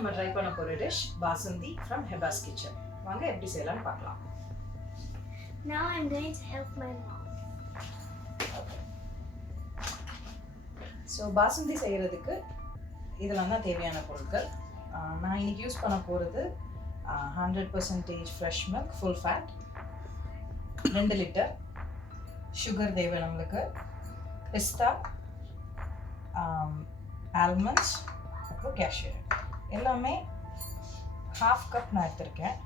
நம்ம ட்ரை பண்ண போற டிஷ் பாசுந்தி from Hebbars Kitchen. வாங்க எப்படி செய்யலாம்னு பார்க்கலாம். Now I'm going to help my mom. So basundi செய்கிறதுக்கு இதெல்லாம் தான் தேவையான பொருட்கள். நான் இன்னைக்கு யூஸ் பண்ண போகிறது 100% fresh milk full fat, 2 litre sugar தேவை நம்மளுக்கு, பிஸ்தா, ஆல்மண்ட்ஸ், அப்புறம் கேஷ்யூ எல்லாமே 1/2 கப் நான் எடுத்திருக்கேன்.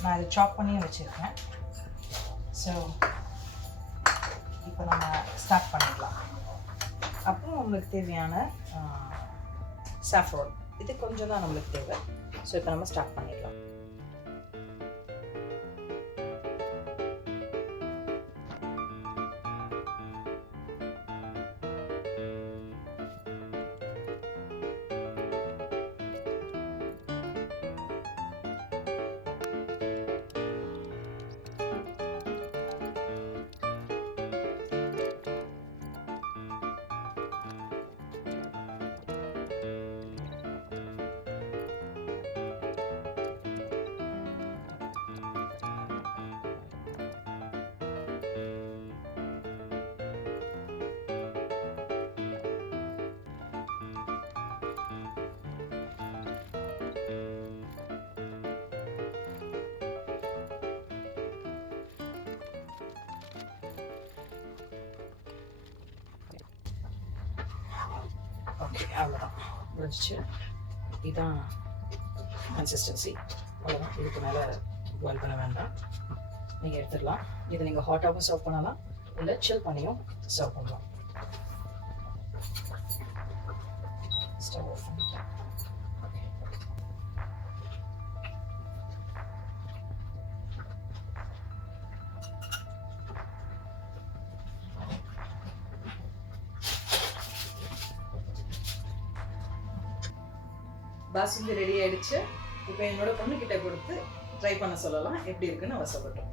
நான் இதை சாப் பண்ணியும் வச்சுருக்கேன். ஸோ இப்போ நம்ம ஸ்டார்ட் பண்ணிடலாம். அப்புறம் நம்மளுக்கு தேவையான சாஃப்ரான், இது கொஞ்சம் தான் நம்மளுக்கு தேவை. ஸோ இப்போ நம்ம ஸ்டார்ட் பண்ணிடலாம். ஓகே, அவ்வளோதான் முடிஞ்சிச்சு. இதுதான் கன்சிஸ்டன்சி, அவ்வளோதான். இதுக்கு மேலே பாயில் பண்ண வேண்டாம், நீங்கள் எடுத்துடலாம். இதை நீங்கள் ஹாட்டாகவும் சர்வ் பண்ணலாம், இல்லை சில் பண்ணியும் சர்வ் பண்ணலாம். ஸ்டவ் ஆஃப் பண்ணிட்டேன். ஓகே, பாசுந்தி ரெடி ஆயிடுச்சு. இப்போ என்னோட பொண்ணுக்கிட்ட கொடுத்து ட்ரை பண்ண சொல்லலாம், எப்படி இருக்குன்னு அவ சொல்லட்டும்.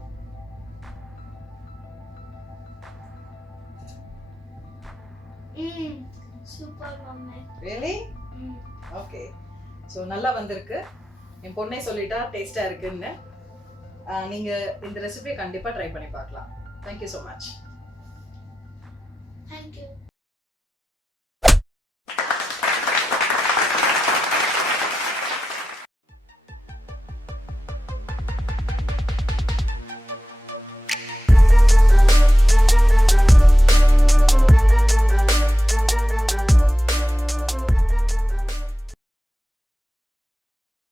Super mummy. Really? Okay. So நல்லா வந்திருக்கு. என் பொண்ணே சொல்லிட்டா டேஸ்டா இருக்குன்னு. நீங்க இந்த ரெசிபியை கண்டிப்பா ட்ரை பண்ணி பார்க்கலாம். Thank you so much. Thank you.